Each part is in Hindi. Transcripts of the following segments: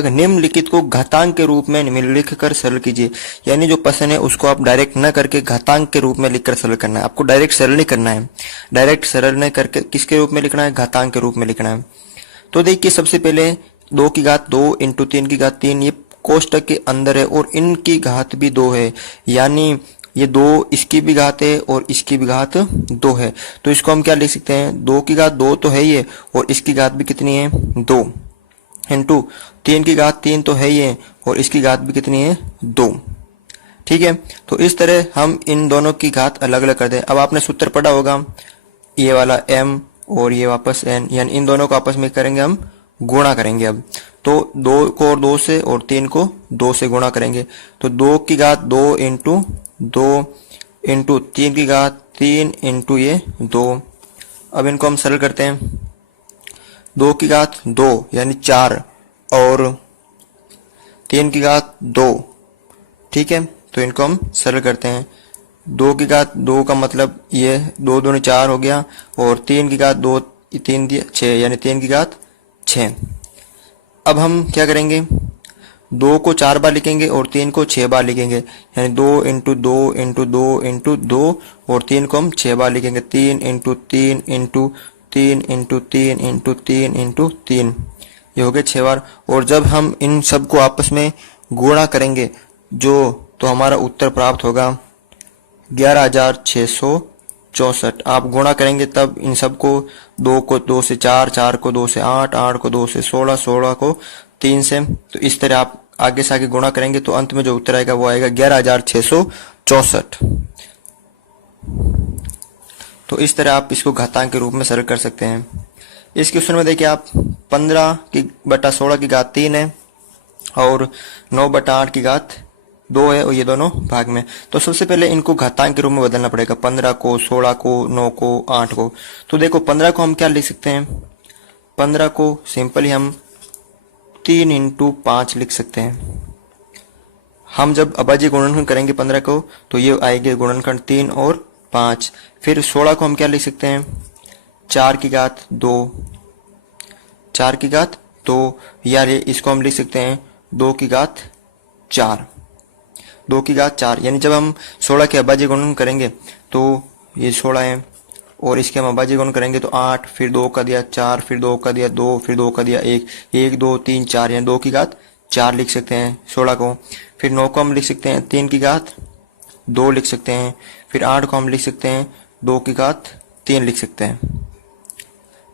निम्नलिखित को घातांक के रूप में लिखकर सरल कीजिए। यानी जो प्रश्न है उसको आप डायरेक्ट न करके घातांक के रूप में लिखकर सरल करना है। आपको डायरेक्ट सरल नहीं करना है, डायरेक्ट सरल नहीं करके किसके रूप में लिखना है, घातांक के रूप में लिखना है। तो देखिए सबसे पहले 2 की घात 2 इंटू 3 की घात 3 ये कोष्टक के अंदर है और इनकी घात भी 2 है, यानी ये 2 इसकी भी घात है और इसकी भी घात 2 है। तो इसको हम क्या लिख सकते हैं, 2 की घात 2 तो है ही है और इसकी घात भी कितनी है, 2 इंटू 3 की घात 3 तो है ही है और इसकी घात भी कितनी है, 2। ठीक है, तो इस तरह हम इन दोनों की घात अलग अलग कर दें। अब आपने सूत्र पढ़ा होगा, ये वाला m और ये वापस n, यानी इन दोनों को आपस में करेंगे हम गुणा करेंगे। अब तो 2 को 2 से और 3 को 2 से गुणा करेंगे। तो 2 की घात 2 इंटू 2 इंटू 3 की घात 3 इंटू ये 2। अब इनको हम सरल करते हैं। 2 की घात 2 यानी 4 और 3 की घात 2। ठीक है, तो इनको हम सरल करते हैं। 2 की घात 2 का मतलब ये 2 दूनी 4 हो गया और 3 की घात 2 3 दिया 6, यानी 3 की घात 6। अब हम क्या करेंगे, 2 को 4 बार लिखेंगे और 3 को 6 बार लिखेंगे, यानी 2 इंटू 2 इंटू 2 इंटू 2 और 3 को हम 6 बार लिखेंगे। 3 into 3 into 3 into 3 into 3 into 3, ये हो गए 6 बार। और जब हम इन सब को आपस में गुणा करेंगे तो हमारा उत्तर प्राप्त होगा 11,664। आप गुणा करेंगे तब इन सब को 2 को 2 से 4, 4 को 2 से 8, 8 को 2 से 16, 16 को 3 से, तो इस तरह आप आगे से आगे गुणा करेंगे तो अंत में जो उत्तर आएगा वो आएगा 11,664। तो इस तरह आप इसको घातांक के रूप में सरल कर सकते हैं। इस क्वेश्चन में देखिए आप 15 की बटा 16 की घात 3 है और 9 बटा 8 की घात 2 है और ये दोनों भाग में। तो सबसे पहले इनको घातांक के रूप में बदलना पड़ेगा, 15 को, 16 को, 9 को, 8 को। तो देखो 15 को हम क्या लिख सकते हैं, 15 को सिंपली हम 3 इंटू 5 लिख सकते हैं। हम जब अभाज्य गुणनखंड करेंगे 15 को तो ये आएंगे गुणनखंड 3 और 5। फिर 16 को हम क्या लिख सकते हैं, 4 की घात 2, 4 की घात 2, यार इसको हम लिख सकते हैं 2 की घात 4, 2 की घात 4। यानी जब हम 16 के अभाज्य गुणन करेंगे तो ये 16 है और इसके हम अभाज्य गुणन करेंगे तो 8, फिर 2 का दिया 4, फिर 2 का दिया 2, फिर 2 का दिया 1, 1 2 3 4, यानी 2 की घात 4 लिख सकते हैं 16 को। फिर 9 को हम लिख सकते हैं 3 की घात 2 लिख सकते हैं। फिर 8 को हम लिख सकते हैं 2 की घात 3 लिख सकते हैं।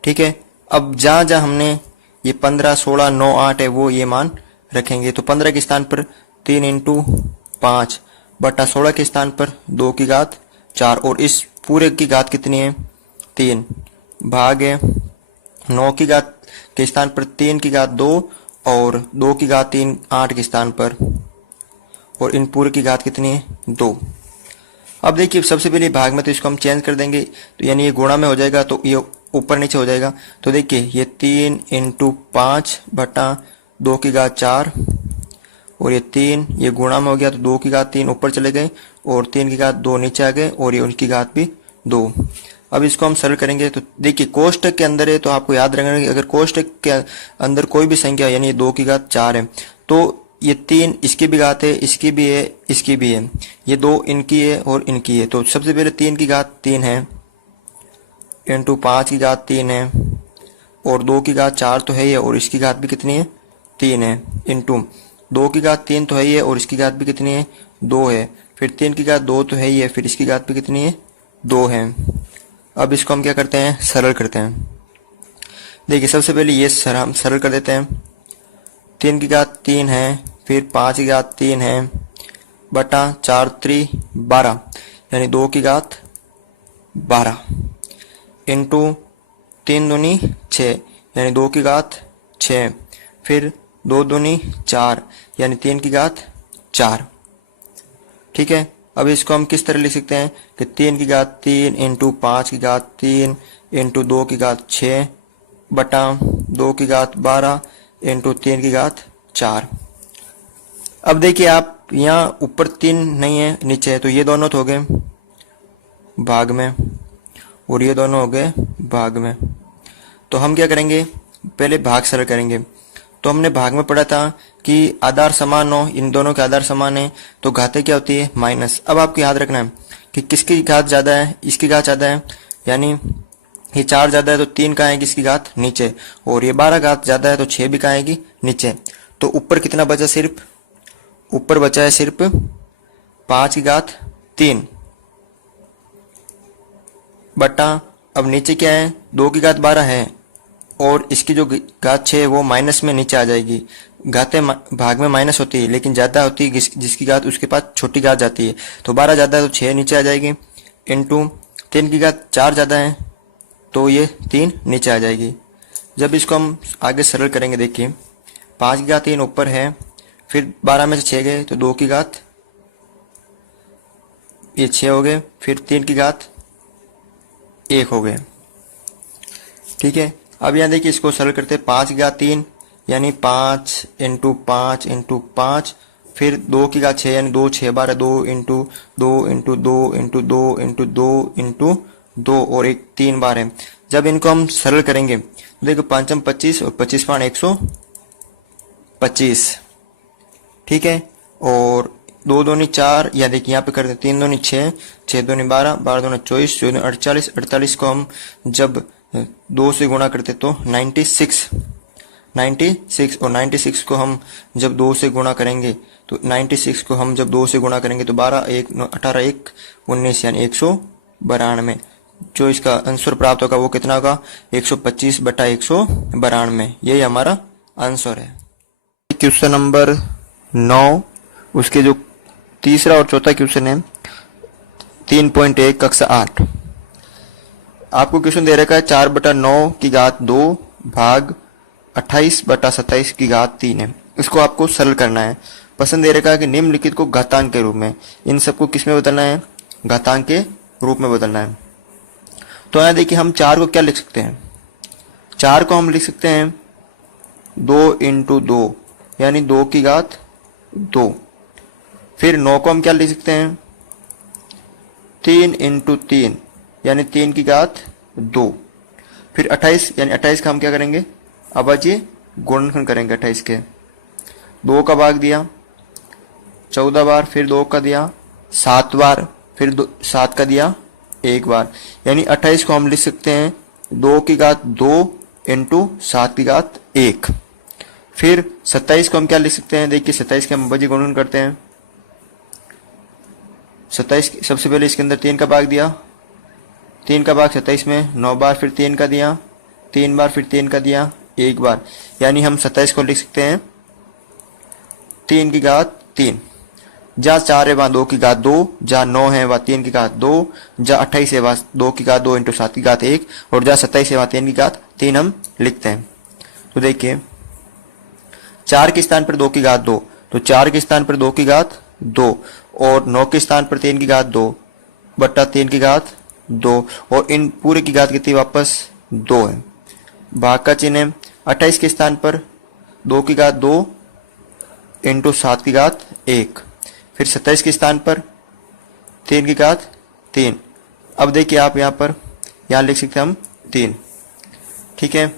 ठीक है, अब जहां जहां हमने ये 15, 16, 9, 8 है वो ये मान रखेंगे। तो 15 के स्थान पर 3 इंटू 5 बटा 16 के स्थान पर 2 की घात 4 और इस पूरे की घात कितनी है, 3 भाग है 9 की घात के स्थान पर 3 की घात 2 और 2 की घात 3 8 के स्थान पर, और इन पूरे की घात कितनी है, 2। अब देखिए सबसे पहले भाग में तो इसको हम चेंज कर देंगे, तो यानी ये गुणा में हो जाएगा तो ये ऊपर नीचे हो जाएगा। तो देखिए ये 3 इंटू 5 बटा 2 की घात 4 और ये 3 ये गुणा में हो गया तो 2 की घात 3 ऊपर चले गए और 3 की घात 2 नीचे आ गए और ये उनकी घात भी 2। अब इसको हम सरल करेंगे तो देखिए कोष्टक के अंदर है तो आपको याद रखना कि अगर कोष्टक के अंदर कोई भी संख्या यानी 2 की घात 4 है तो ये 3 इसकी भी घात है, इसकी भी है, इसकी भी है, ये 2 इनकी है और इनकी है। तो सबसे पहले 3 की घात 3 है इंटू 5 की घात 3 है और 2 की घात 4 तो है ही है और इसकी घात भी कितनी है, 3 है, इंटू 2 की घात 3 तो है ही है और इसकी घात भी कितनी है, 2 है। फिर 3 की घात 2 तो है ही है, फिर इसकी घात भी कितनी है, 2 है। अब इसको हम क्या करते हैं, सरल करते हैं। देखिए सबसे पहले ये हम सरल कर देते हैं। 3 की घात 3 है, फिर 5 की घात 3 है बटा 4 3 12 यानी 2 की घात 12 इंटू 3 दूनी 6 यानी 2 की घात 6, फिर 2 दूनी 4 यानी 3 की घात 4। ठीक है, अब इसको हम किस तरह लिख सकते हैं कि 3 की घात 3 इंटू 5 की घात 3 इंटू 2 की घात 6 बटा 2 की घात 12 इंटू 3 की घात 4। अब देखिए आप यहाँ ऊपर 3 नहीं है नीचे है तो ये दोनों तो हो गए भाग में और ये दोनों हो गए भाग में। तो हम क्या करेंगे, पहले भाग सरल करेंगे। तो हमने भाग में पढ़ा था कि आधार समान हो, इन दोनों के आधार समान है तो घातें क्या होती है माइनस। अब आपको याद रखना है कि किसकी घात ज्यादा है, इसकी घात ज्यादा है, यानी ये 4 ज्यादा है तो 3 का आएगी इसकी घात नीचे, और ये 12 घात ज्यादा है तो 6 भी का आएगी नीचे। तो ऊपर कितना बचा, सिर्फ ऊपर बचा है सिर्फ 5 की घात 3 बटा, अब नीचे क्या है 2 की घात 12 है, और इसकी जो घात 6 है वो माइनस में नीचे आ जाएगी। घातें भाग में माइनस होती है लेकिन ज्यादा होती है जिसकी घात उसके पास छोटी घात जाती है, तो 12 ज्यादा है तो 6 नीचे आ जाएगी, इंटू 3 की घात 4 ज्यादा है तो ये 3 नीचे आ जाएगी। जब इसको हम आगे सरल करेंगे, देखिए 5 की घात 3 ऊपर है, फिर 12 में से 6 गए तो 2 की घात ये 6 हो गए, फिर 3 की घात 1 हो गए। ठीक है, अब यहाँ देखिए इसको सरल करते 5 की घात 3 यानी 5 इंटू 5 इंटू 5, फिर 2 की घात 6 यानी 2 6 12 2 into 2 into 2 into 2 into 2 into 2 और एक 3 बार है। जब इनको हम सरल करेंगे तो देखो 5 25 और 25 पाँच 125। ठीक है, और 2 दूनी 4, या देखिए यहाँ पे करते 3 दूनी 6, 6 दूनी 12, 12 दूनी 24, 24 48, 48 को हम जब 2 से गुणा करते तो 96, और 96 को हम जब 2 से गुणा करेंगे तो 96 को हम जब 2 से गुणा करेंगे तो 12 1 18 1 19 यानी 192। जो इसका आंसर प्राप्त होगा वो कितना होगा 125 बटा 192, यही हमारा आंसर है। क्वेश्चन नंबर 9, उसके जो तीसरा और चौथा क्वेश्चन है 3.1 कक्षा 8। आपको क्वेश्चन दे रखा है 4 बटा 9 की घात 2 भाग 28 बटा 27 की घात 3 है। इसको आपको सरल करना है। प्रश्न दे रखा है कि निम्नलिखित को घातांक के रूप में, इन सबको किस में बदलना है, घातांक के रूप में बदलना है। तो यहाँ देखिए हम 4 को क्या लिख सकते हैं, 4 को हम लिख सकते हैं 2 इंटू 2 यानी 2 की घात 2। फिर 9 को हम क्या लिख सकते हैं 3 इंटू 3 यानी 3 की घात 2। फिर 28 यानी 28 का हम क्या करेंगे, अब आज ये गुणनखंड करेंगे 28 के, 2 का भाग दिया 14 बार, फिर 2 का दिया 7 बार, फिर 7 का दिया 1 बार, यानी 28 को हम लिख सकते हैं 2 की घात 2 इंटू 7 की घात 1। फिर 27 को हम क्या लिख सकते हैं, देखिए 27 के हम अभाज्य गुणन करते हैं। 27 सबसे पहले इसके अंदर 3 का भाग दिया, 3 का भाग 27 में 9 बार, फिर 3 का दिया 3 बार, फिर 3 का दिया 1 बार, यानी हम 27 को लिख सकते हैं 3 की घात 3। जहाँ 4 है वहां 2 की घात 2, जहाँ 9 है वहां 3 की घात 2, जहाँ 28 है वहां 2 की घात 2 इंटू 7 की घात 1, और जहाँ 27 है वहां 3 की घात 3 हम लिखते हैं। तो देखिए 4 के स्थान पर 2 की घात 2, तो 4 के स्थान पर 2 की घात 2, और 9 के स्थान पर 3 की घात 2 बट्टा 3 की घात 2, और इन पूरे की घात कितनी वापस 2 है। भाग का चिन्ह है। 28 के स्थान पर 2 की घात 2 इंटू 7 की घात 1, फिर 27 के स्थान पर 3 की घात 3। अब देखिए आप यहाँ लिख सकते हैं हम 3। ठीक है,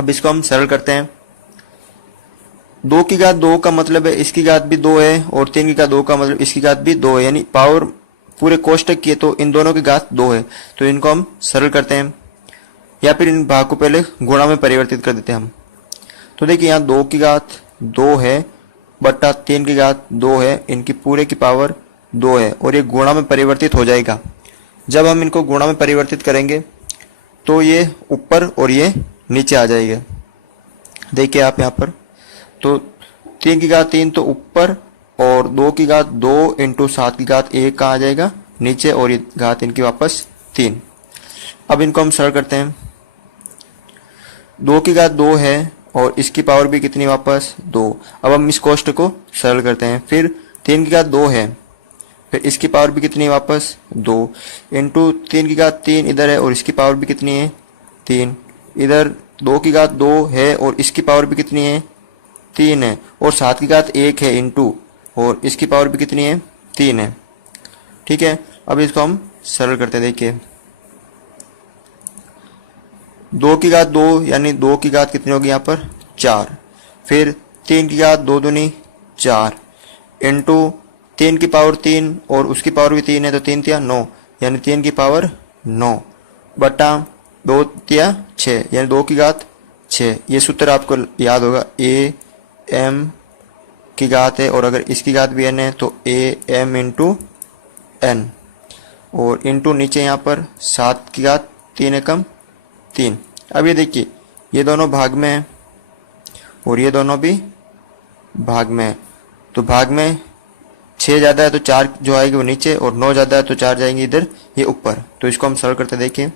अब इसको हम सरल करते हैं। 2 की घात 2 का मतलब है इसकी घात भी 2 है, और 3 की घात 2 का मतलब इसकी घात भी 2 है, यानी पावर पूरे कोष्टक की है तो इन दोनों की घात 2 है। तो इनको हम सरल करते हैं, या फिर इन भाग को पहले गुणा में परिवर्तित कर देते हैं हम। तो देखिए यहाँ 2 की घात 2 है बट्टा 3 की घात 2 है, इनकी पूरे की पावर 2 है, और ये गुणा में परिवर्तित हो जाएगा। जब हम इनको गुणा में परिवर्तित करेंगे तो ये ऊपर और ये नीचे आ जाएगा। देखिए आप यहाँ पर, तो 3 की घात 3 तो ऊपर, और 2 की घात 2 इंटू 7 की घात 1 का आ जाएगा नीचे, और ये घात इनकी वापस 3। अब इनको हम सरल करते हैं। 2 की घात 2 है और इसकी पावर भी कितनी वापस 2। अब हम इस कोष्ट को सरल करते हैं। फिर 3 की घात 2 है, फिर इसकी पावर भी कितनी वापस 2, इंटू 3 की घात 3 इधर है और इसकी पावर भी कितनी है 3, इधर 2 की घात 2 है और इसकी पावर भी कितनी है 3 है, और 7 की घात 1 है इंटू, और इसकी पावर भी कितनी है 3 है। ठीक है, अब इसको हम सरल करते हैं। देखिए 2 की घात 2 यानी 2 की घात कितनी होगी यहाँ पर 4, फिर 3 की घात 2 दूनी 4 इंटू 3 की पावर 3 और उसकी पावर भी 3 है, तो 3 तिया 9 यानी 3 की पावर 9 बटा 2 तिया 6 यानी 2 की घात 6। ये सूत्र आपको याद होगा, ए एम की घात है और अगर इसकी घात भी एन है तो ए एम इंटू एन, और इंटू नीचे यहाँ पर 7 की घात 3 एकम 3। अब ये देखिए ये दोनों भाग में है और ये दोनों भी भाग में है, तो भाग में 6 ज़्यादा है तो 4 जो आएगी वो नीचे, और 9 ज़्यादा है तो 4 जाएंगे इधर ये ऊपर। तो इसको हम सरल करते देखिए,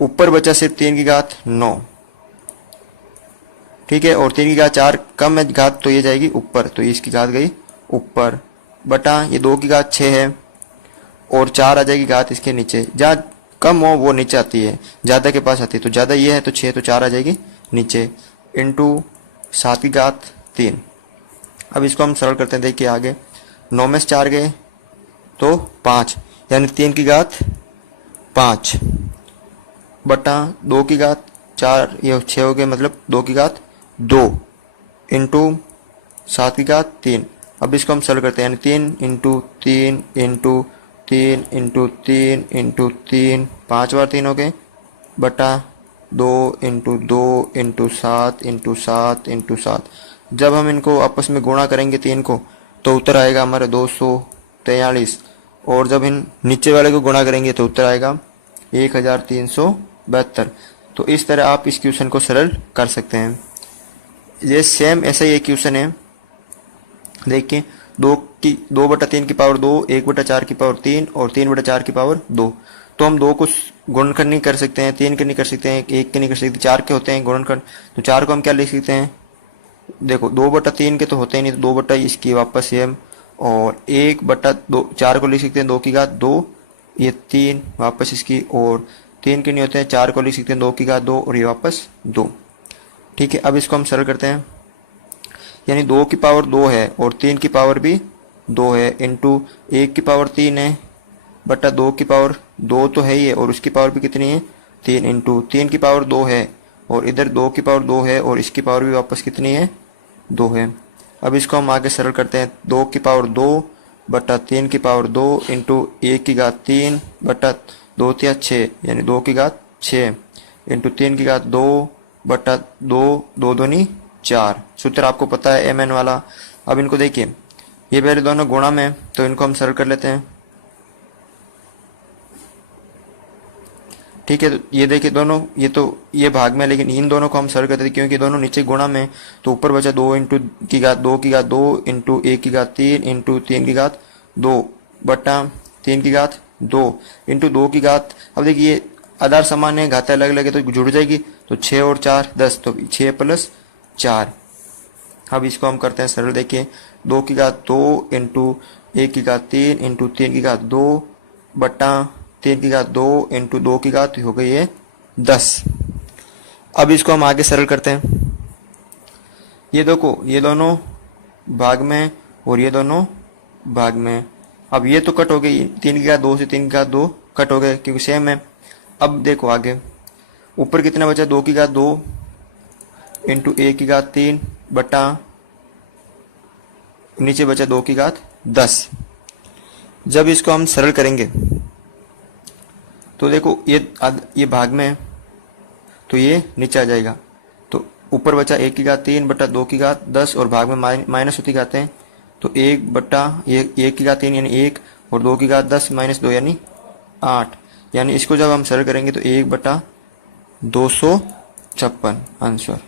ऊपर बचा सिर्फ 3 की घात 9, ठीक है, और 3 की घात 4 कम है घात तो ये जाएगी ऊपर, तो इसकी घात गई ऊपर बटा ये 2 की घात 6 है और 4 आ जाएगी घात इसके नीचे। जहाँ कम हो वो नीचे आती है, ज़्यादा के पास आती है, तो ज़्यादा ये है तो 6 तो 4 आ जाएगी नीचे इंटू 7 की घात 3। अब इसको हम सरल करते हैं देखिए आगे, 9 में से 4 गए तो 5 यानी 3 की घात 5 बटा 2 की घात 4 ये 6 हो गए, मतलब 2 की घात 2 इंटू 7 की घात 3। अब इसको हम सरल करते हैं यानी 3 इंटू 3 इंटू 3 इंटू 3 इंटू 3 5 बार 3 हो गए बटा 2 इंटू 2 इंटू 7 इंटू 7 इंटू 7। जब हम इनको आपस में गुणा करेंगे 3 को तो उत्तर आएगा हमारे 243, और जब इन नीचे वाले को गुणा करेंगे तो उत्तर आएगा 1372। तो इस तरह आप इस क्वेश्चन को सरल कर सकते हैं। ये सेम ऐसा ही एक क्वेश्चन है, देखिए 2/3 की पावर 2, 1/4 की पावर 3 और 3/4 की पावर 2। तो हम 2 को गुणनखंड नहीं कर सकते हैं, 3 के नहीं कर सकते हैं, 1 के नहीं कर सकते, 4 के होते हैं गुणनखंड, तो 4 को हम क्या लिख सकते हैं, देखो 2/3 के तो होते ही नहीं, तो 2 बटा इसकी वापस सेम, और 1/2 4 को लिख सकते हैं 2 की घात 2, ये 3 वापस इसकी, और 3 के नहीं होते हैं, 4 को लिख सकते हैं 2 की घात 2 और ये वापस 2। ठीक है, अब इसको हम सरल करते हैं, यानी 2 की पावर 2 है और 3 की पावर भी 2 है इंटू 1 की पावर 3 है बटा 2 की पावर 2 तो है ही है और उसकी पावर भी कितनी है 3 इंटू 3 की पावर 2 है और इधर 2 की पावर 2 है और इसकी पावर भी वापस कितनी है 2 है। अब इसको हम आगे सरल करते हैं, 2 की पावर 2 बटा 3 की पावर 2 इंटू 1 की घात 3 बटा 2 तिया 6 यानी 2 की घात 6 इंटू 3 की घात 2 बटा 2 2 दूनी 4। सूत्र आपको पता है mn वाला। अब इनको देखिए, ये पहले दोनों गुणा में, तो इनको हम सरल कर लेते हैं। ठीक है, तो ये देखिए दोनों ये भाग में, लेकिन इन दोनों को हम सरल करते थे क्योंकि दोनों नीचे गुणा में, तो ऊपर बचा 2 इंटू की घात 2 की घात 2 इंटू 1 की घात 3 इंटू 3 की घात 2 बटा 3 की घात 2 इंटू 2 की घात। अब देखिए आधार समान है, घातें अलग अलग है तो जुड़ जाएगी, तो 6 और 4 10, तो 6 प्लस 4। अब इसको हम करते हैं सरल, देखिए 2 की घात 2 इंटू 1 की घात 3 इंटू 3 की घात 2 बटा 3 की घात 2 इंटू 2 की घात हो गई है 10। अब इसको हम आगे सरल करते हैं, ये देखो ये दोनों भाग में और ये दोनों भाग में। अब ये तो कट हो गई, 3 की घात 2 से 3 की घात 2 कट हो गए क्योंकि सेम है। अब देखो आगे ऊपर कितना बचा, 2 की घात 2 इंटू 1 की घात 3 बटा नीचे बचा 2 की घात 10। जब इसको हम सरल करेंगे तो देखो ये भाग में है तो ये नीचे आ जाएगा, तो ऊपर बचा 1 की घात 3 बटा 2 की घात 10 और भाग में माइनस होती घातें हैं, तो 1 बटा 1 की घात 3 यानी 1 और 2 की घात 10 माइनस 2 यानी 8, यानी इसको जब हम सरल करेंगे तो 1 बटा 256 आंसर।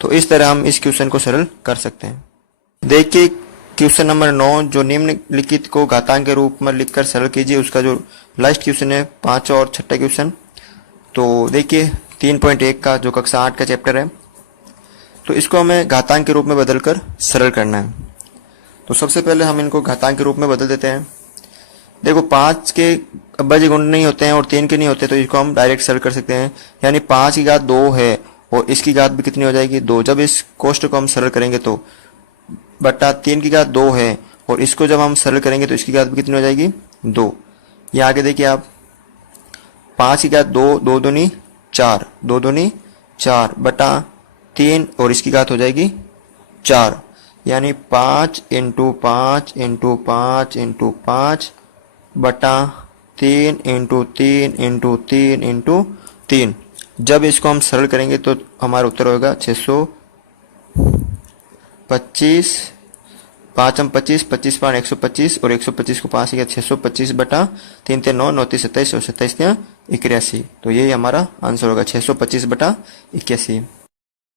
तो इस तरह हम इस क्वेश्चन को सरल कर सकते हैं। देखिए क्वेश्चन नंबर 9, जो निम्नलिखित को घातांक के रूप में लिखकर सरल कीजिए, उसका जो लास्ट क्वेश्चन है 5 और 6 क्वेश्चन। तो देखिए 3.1 का जो कक्षा 8 का चैप्टर है, तो इसको हमें घातांक के रूप में बदलकर सरल करना है। तो सबसे पहले हम इनको घातांक के रूप में बदल देते हैं। देखो 5 के अब्बाजी गुण नहीं होते हैं और 3 के नहीं होते, तो इसको हम डायरेक्ट सरल कर सकते हैं, यानी 5 की घात 2 है और इसकी घात भी कितनी हो जाएगी 2। जब इस कोष्ट को हम सरल करेंगे तो बटा 3 की घात 2 है और इसको जब हम सरल करेंगे तो इसकी घात भी कितनी हो जाएगी 2। ये आगे देखिए आप 5 की घात 2 2 दूनी 4 2 दूनी 4 बटा 3 और इसकी घात हो जाएगी 4, यानी 5 इंटू 5 इंटू 5 इंटू 5 बटा 3 इंटू 3 इंटू 3 इंटू 3। जब इसको हम सरल करेंगे तो हमारा उत्तर होगा 625, 5 हम 25, 25 5 125 और 125 को 5 से 625 बटा 3 3 9 9 3 27 और 27 81। तो यही हमारा आंसर होगा 625 बटा 81।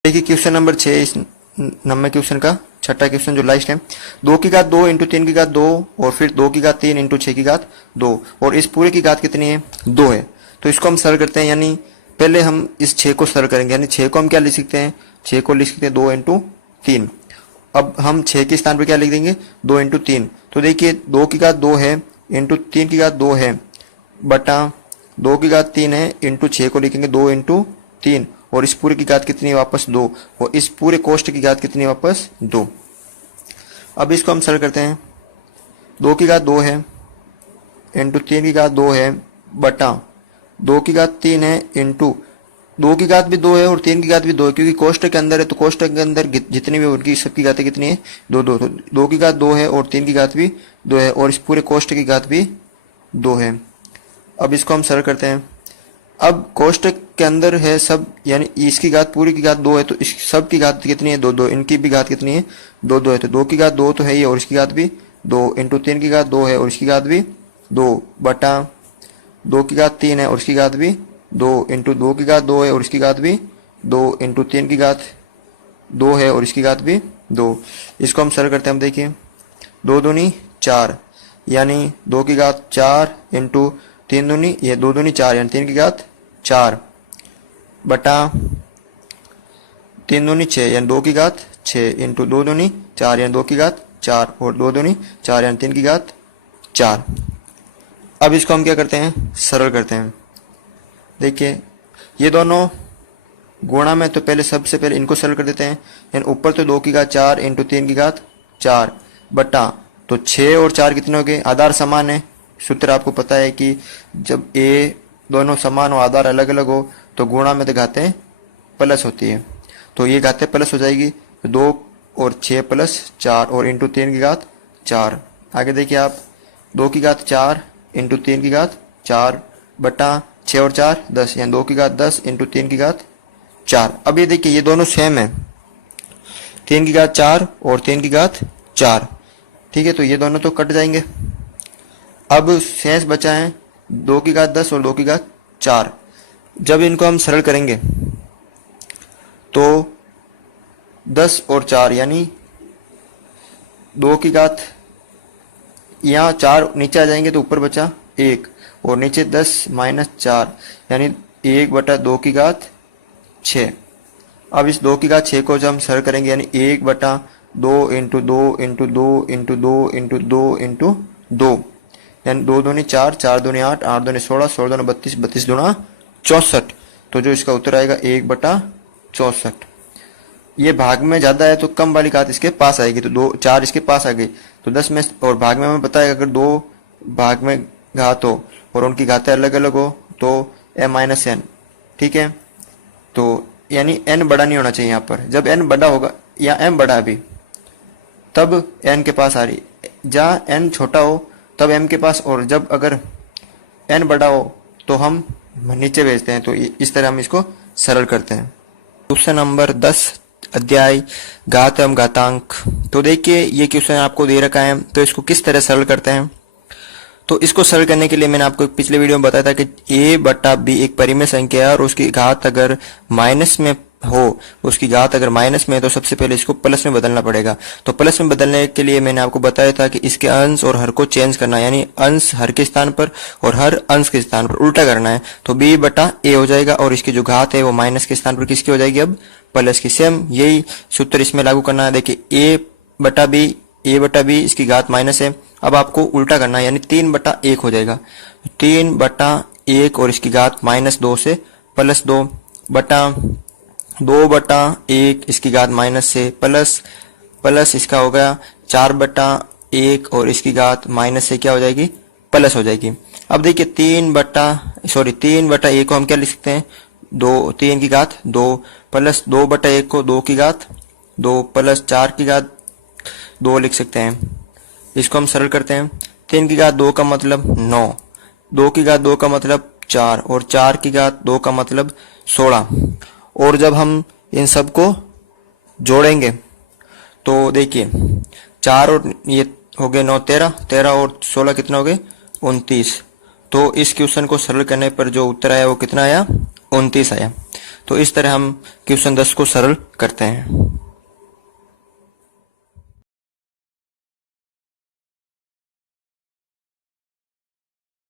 देखिए क्वेश्चन नंबर 6, इस नंबर क्वेश्चन का छठा क्वेश्चन जो लास्ट है। 2 की घात 2 इंटू 3 की घात 2 और फिर 2 की घात 3 इंटू 6 की घात 2 और इस पूरे की घात कितनी है? 2 है। तो इसको हम सरल करते हैं, यानी पहले हम इस 6 को सरल करेंगे, यानी 6 को हम क्या लिख सकते हैं? 6 को लिख सकते हैं 2 इंटू 3। अब हम 6 के स्थान पर क्या लिख देंगे? 2 इंटू 3। तो देखिए 2 की घात 2 है इंटू 3 की घात 2 है बटा 2 की घात 3 है इंटू 6 को लिखेंगे 2 इंटू 3 और इस पूरे की घात कितनी है? वापस 2 और इस पूरे कोष्ठ की घात कितनी है? वापस 2। अब इसको हम सरल करते हैं। 2 की घात 2 है इंटू 3 की घात 2 है बटा 2 की घात 3 है इंटू 2 की घात भी 2 है और 3 की घात भी 2 है, क्योंकि कोष्ठक के अंदर है तो कोष्ठक के अंदर जितनी भी उनकी सबकी घातें कितनी है? 2 2। तो 2 की घात 2 है और 3 की घात भी 2 है और इस पूरे कोष्ठक की घात भी 2 है। अब इसको हम सरल करते हैं। अब कोष्ठक के अंदर है सब, यानी इसकी घात पूरी की घात 2 है तो इस सब की घात कितनी है? 2 2। इनकी भी घात कितनी है? 2 2 है। तो 2 की घात 2 तो है ही और इसकी घात भी 2 इंटू 3 की घात 2 है और इसकी घात भी 2 बटा 2 की घात 3 है और इसकी घात भी 2 इंटू 2 की घात 2 है और इसकी घात भी 2 इंटू 3 की घात 2 है और इसकी घात भी 2। इसको हम सरल करते हैं। हम देखिए 2 दूनी 4, यानी 2 की घात 4 इंटू 3 दूनी, ये 2 दूनी 4 यानी 3 की घात 4 बटा 3 दूनी 6 यानी 2 की घात 6 इंटू 2 दूनी 4 यानी 2 की घात 4 और 2 दूनी 4 यानी 3 की घात 4। अब इसको हम क्या करते हैं? सरल करते हैं। देखिए ये दोनों गुणा में, तो पहले सबसे पहले इनको सरल कर देते हैं, यानी ऊपर तो 2 की घात 4 इंटू 3 की घात 4 बटा, तो 6 और 4 कितने हो गए? आधार समान है। सूत्र आपको पता है कि जब ए दोनों समान हो, आधार अलग अलग हो, तो गुणा में तो घातें प्लस होती है, तो ये घातें प्लस हो जाएगी। 2 और 6 प्लस 4 और इंटू 3 की घात 4। आगे देखिए आप 2 की घात 4 इंटू 3 की घात 4 बटा 6 और 4 10 यानी 2 की घात 10 इंटू 3 की घात 4। अब ये देखिए ये दोनों सेम है, 3 की घात 4 और 3 की घात 4, ठीक है। तो ये दोनों तो कट जाएंगे। अब शेष बचा है 2 की घात 10 और 2 की घात 4। जब इनको हम सरल करेंगे तो 10 और 4 यानी 2 की घात, यहाँ 4 नीचे आ जाएंगे तो ऊपर बचा 1 और नीचे 10 माइनस 4 यानी 1 बटा 2 की घात 6। अब इस 2 की घात 6 को जब हम सरल करेंगे यानी 1 बटा 2 into 2 into 2 into 2 into 2 into 2 यानी 2 दूनी 4 4 दूनी 8 8 दूनी 16 16 दूनी 32 32 दूना 64। तो जो इसका उत्तर आएगा 1 बटा 64। ये भाग में ज्यादा है तो कम वाली घात इसके पास आएगी, तो 2 4 इसके पास आ गई तो 10 में, और भाग में हमें पता है अगर 2 भाग में घात हो और उनकी घातें अलग अलग हो तो m माइनस एन, ठीक है। तो यानी n बड़ा नहीं होना चाहिए यहाँ पर। जब n बड़ा होगा या m बड़ा अभी तब n के पास आ रही, जहाँ n छोटा हो तब m के पास, और जब अगर n बड़ा हो तो हम नीचे भेजते हैं। तो इस तरह हम इसको सरल करते हैं। क्वेश्चन नंबर 10 अध्याय घात एवं घातांक। तो देखिए ये क्वेश्चन आपको दे रखा है, तो इसको किस तरह सरल करते हैं। तो इसको सरल करने के लिए मैंने आपको पिछले वीडियो में बताया था कि a बटा b एक परिमेय संख्या है और उसकी घात अगर माइनस में हो, उसकी घात अगर माइनस में है तो सबसे पहले इसको प्लस में बदलना पड़ेगा। तो प्लस में बदलने के लिए मैंने आपको बताया था कि इसके अंश और हर को चेंज करना है, यानी अंश हर के स्थान पर और हर अंश के स्थान पर उल्टा करना है। तो b बटा a हो जाएगा और इसकी जो घात है वो माइनस के स्थान पर किसकी हो जाएगी? अब प्लस की। सेम यही सूत्र इसमें लागू करना है। देखिए a बटा b इसकी घात माइनस है, अब आपको उल्टा करना है, यानी 3 बटा 1 हो जाएगा। 3 बटा 1 और इसकी घात माइनस 2 से प्लस 2 बटा 2 बटा 1 इसकी घात माइनस से प्लस इसका हो गया 4 बटा 1 और इसकी घात माइनस से क्या हो जाएगी? प्लस हो जाएगी। अब देखिए 3 बटा 1 को हम क्या लिख सकते हैं? 3 की घात 2 प्लस 2/1 को 2 की घात 2 प्लस 4 की घात 2 लिख सकते हैं। इसको हम सरल करते हैं। 3 की घात 2 का मतलब 9, 2 की घात 2 का मतलब 4 और 4 की घात 2 का मतलब 16। और जब हम इन सब को जोड़ेंगे तो देखिए 4 और ये हो गए 9 13, 13 और 16 कितना हो गए 29। तो इस क्वेश्चन को सरल करने पर जो उत्तर आया वो कितना आया 29 आया। तो इस तरह हम क्वेश्चन 10 को सरल करते हैं।